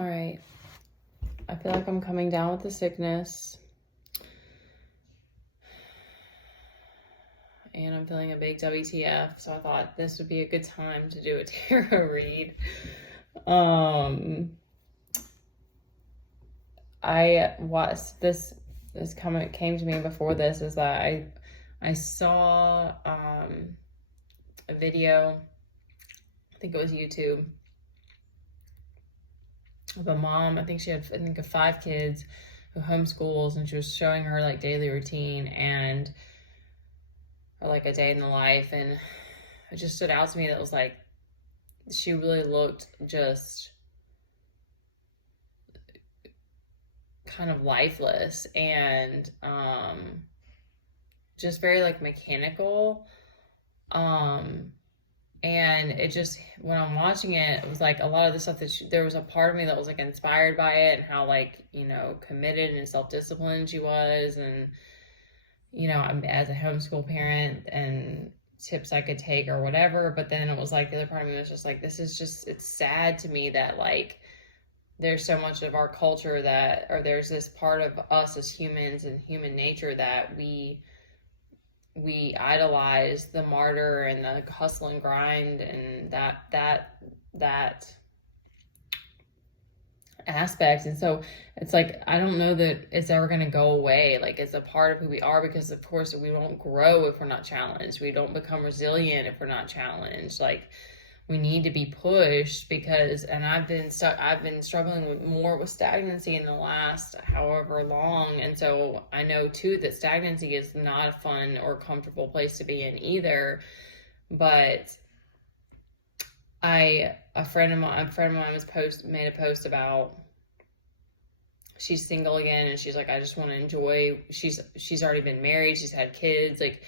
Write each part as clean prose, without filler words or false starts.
All right. I feel like I'm coming down with the sickness. And I'm feeling a big WTF, so I thought this would be a good time to do a tarot read. This comment came to me before this, is that I saw a video, I think it was YouTube, of a mom. I think she had, of 5 kids who homeschools, and she was showing her like daily routine and or like a day in the life, and it just stood out to me that it was like she really looked just kind of lifeless and just very like mechanical, and it just, when I'm watching it, it was like a lot of the stuff that there was a part of me that was like inspired by it, and how like, you know, committed and self-disciplined she was, and you know, as a homeschool parent and tips I could take or whatever. But then it was like the other part of me was just like, this is just, it's sad to me that like there's so much of our culture that, or there's this part of us as humans and human nature that we idolize the martyr and the hustle and grind, and that aspect. And so it's like, I don't know that it's ever going to go away. Like, it's a part of who we are, because of course we won't grow if we're not challenged. We don't become resilient if we're not challenged. Like, we need to be pushed, because, and I've been struggling more with stagnancy in the last however long. And so I know too that stagnancy is not a fun or comfortable place to be in either. But a friend of mine made a post about, she's single again, and she's like, I just want to enjoy, she's already been married, she's had kids, like,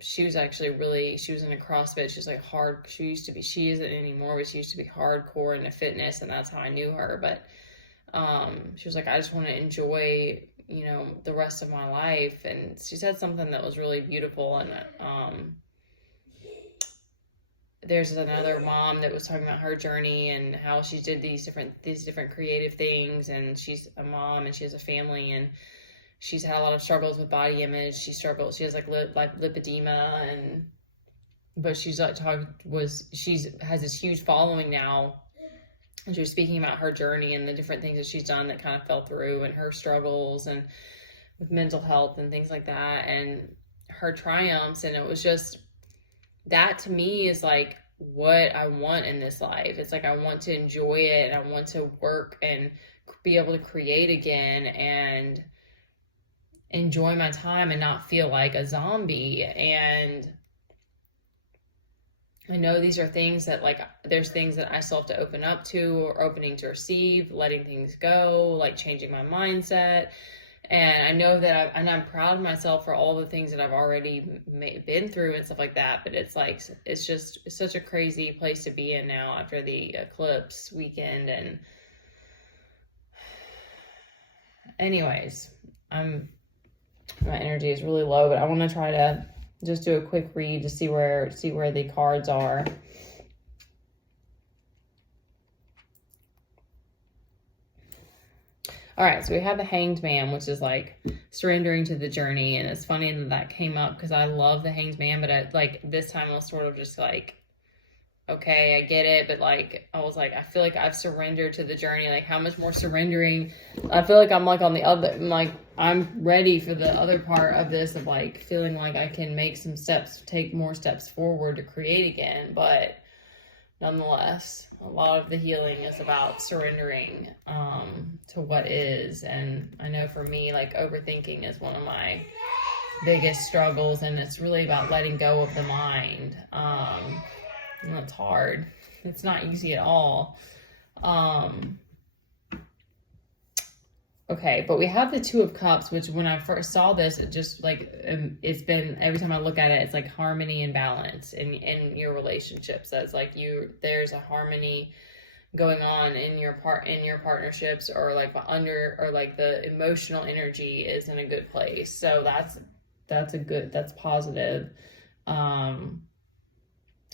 she was in a CrossFit, she's like she isn't anymore, but she used to be hardcore into fitness, and that's how I knew her. But she was like, I just want to enjoy, you know, the rest of my life. And she said something that was really beautiful. And there's another mom that was talking about her journey and how she did these different creative things, and she's a mom and she has a family, and she's had a lot of struggles with body image. She has like lipedema, but she's like has this huge following now, and she was speaking about her journey and the different things that she's done that kind of fell through, and her struggles and with mental health and things like that, and her triumphs. And it was just, that to me is like what I want in this life. It's like, I want to enjoy it, and I want to work and be able to create again and enjoy my time and not feel like a zombie. And I know these are things that, like, there's things that I still have to open up to, or opening to receive, letting things go, like changing my mindset. And I know that I'm proud of myself for all the things that I've already been through and stuff like that. But it's like, it's such a crazy place to be in now after the eclipse weekend. And anyways, my energy is really low, but I want to try to just do a quick read to see where the cards are. All right, so we have the Hanged Man, which is like surrendering to the journey. And it's funny that came up, because I love the Hanged Man, but like this time I was sort of just like, okay, I get it, but like, I was like, I feel like I've surrendered to the journey. Like, how much more surrendering? I feel like I'm like on the other, I'm ready for the other part of this, of like feeling like I can make some steps, take more steps forward to create again. But nonetheless, a lot of the healing is about surrendering to what is. And I know for me, like, overthinking is one of my biggest struggles, and it's really about letting go of the mind. And it's hard. It's not easy at all. Okay, but we have the Two of Cups, which when I first saw this, it just like, it's been, every time I look at it, it's like harmony and balance in your relationships. So it's like there's a harmony going on in your partnerships, or like the emotional energy is in a good place. So that's positive.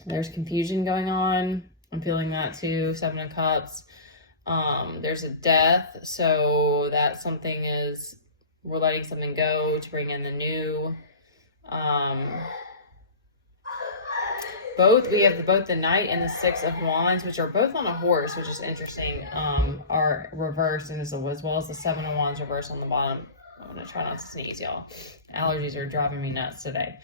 There's confusion going on. I'm feeling that too. 7 of Cups. There's a death, so that something is, we're letting something go to bring in the new. We have both the Knight and the Six of Wands, which are both on a horse, which is interesting, are reversed, and as well as the Seven of Wands reversed on the bottom. I'm going to try not to sneeze, y'all. Allergies are driving me nuts today.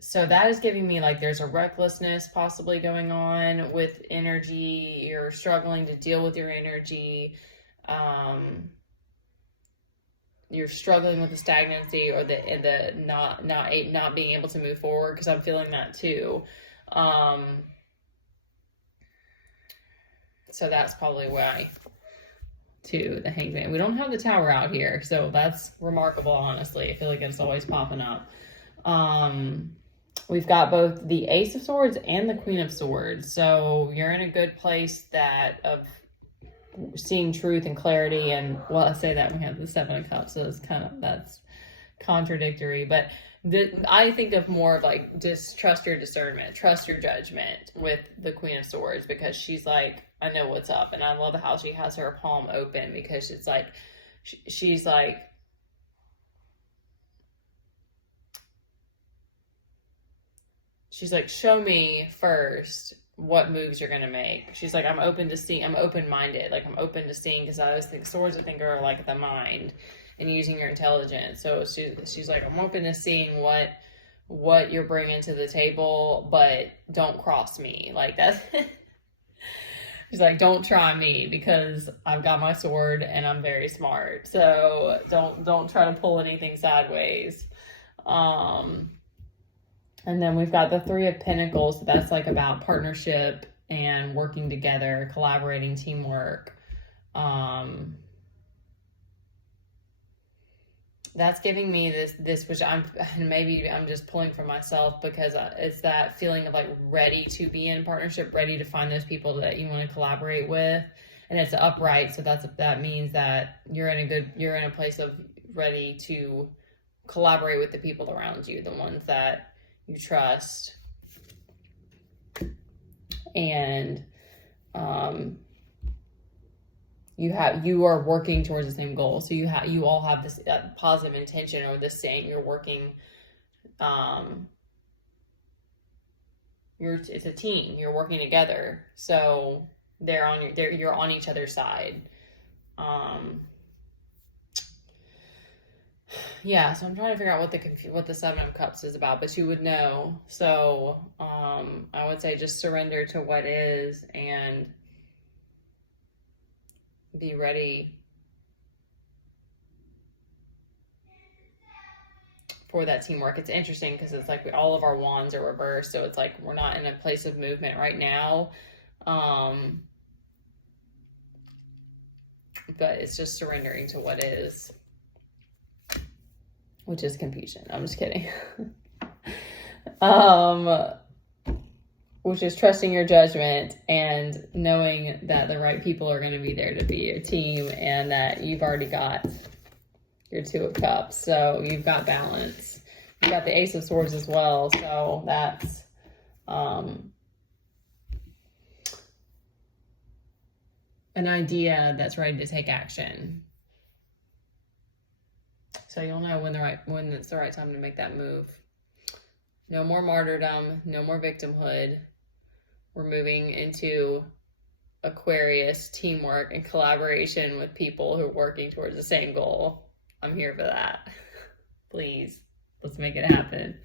So that is giving me like there's a recklessness possibly going on with energy. You're struggling to deal with your energy. You're struggling with the stagnancy or the not being able to move forward, because I'm feeling that too. So that's probably why too, the Hangman. We don't have the Tower out here, so that's remarkable, honestly. I feel like it's always popping up. We've got both the Ace of Swords and the Queen of Swords, so you're in a good place of seeing truth and clarity. And well, I say that we have the Seven of Cups, so that's contradictory, but I think of more of like just trust your discernment, trust your judgment with the Queen of Swords, because she's like, I know what's up. And I love how she has her palm open, because it's like she's like, show me first what moves you're going to make. She's like, I'm open to seeing, I'm open-minded. Like, I'm open to seeing, because I always think swords, I think, are like the mind and using your intelligence. So she's like, I'm open to seeing what you're bringing to the table, but don't cross me. Like, that's, she's like, don't try me, because I've got my sword and I'm very smart. So don't try to pull anything sideways. And then we've got the Three of Pentacles. That's like about partnership and working together, collaborating, teamwork. That's giving me this, which maybe I'm just pulling from myself, because it's that feeling of like ready to be in partnership, ready to find those people that you want to collaborate with. And it's upright. So that means that you're in a place of ready to collaborate with the people around you, the ones that you trust, and you are working towards the same goal. So you all have this positive intention, or this saying, you're working. It's a team. You're working together. So you're on each other's side. Yeah, so I'm trying to figure out what the Seven of Cups is about, but you would know. So I would say just surrender to what is and be ready for that teamwork. It's interesting because it's like all of our wands are reversed, so it's like we're not in a place of movement right now. But it's just surrendering to what is. Which is confusion. I'm just kidding. Which is trusting your judgment and knowing that the right people are going to be there to be your team, and that you've already got your Two of Cups. So you've got balance. You've got the Ace of Swords as well. So that's an idea that's ready to take action. So you'll know when it's the right time to make that move. No more martyrdom, no more victimhood. We're moving into Aquarius teamwork and collaboration with people who are working towards the same goal. I'm here for that. Please, let's make it happen.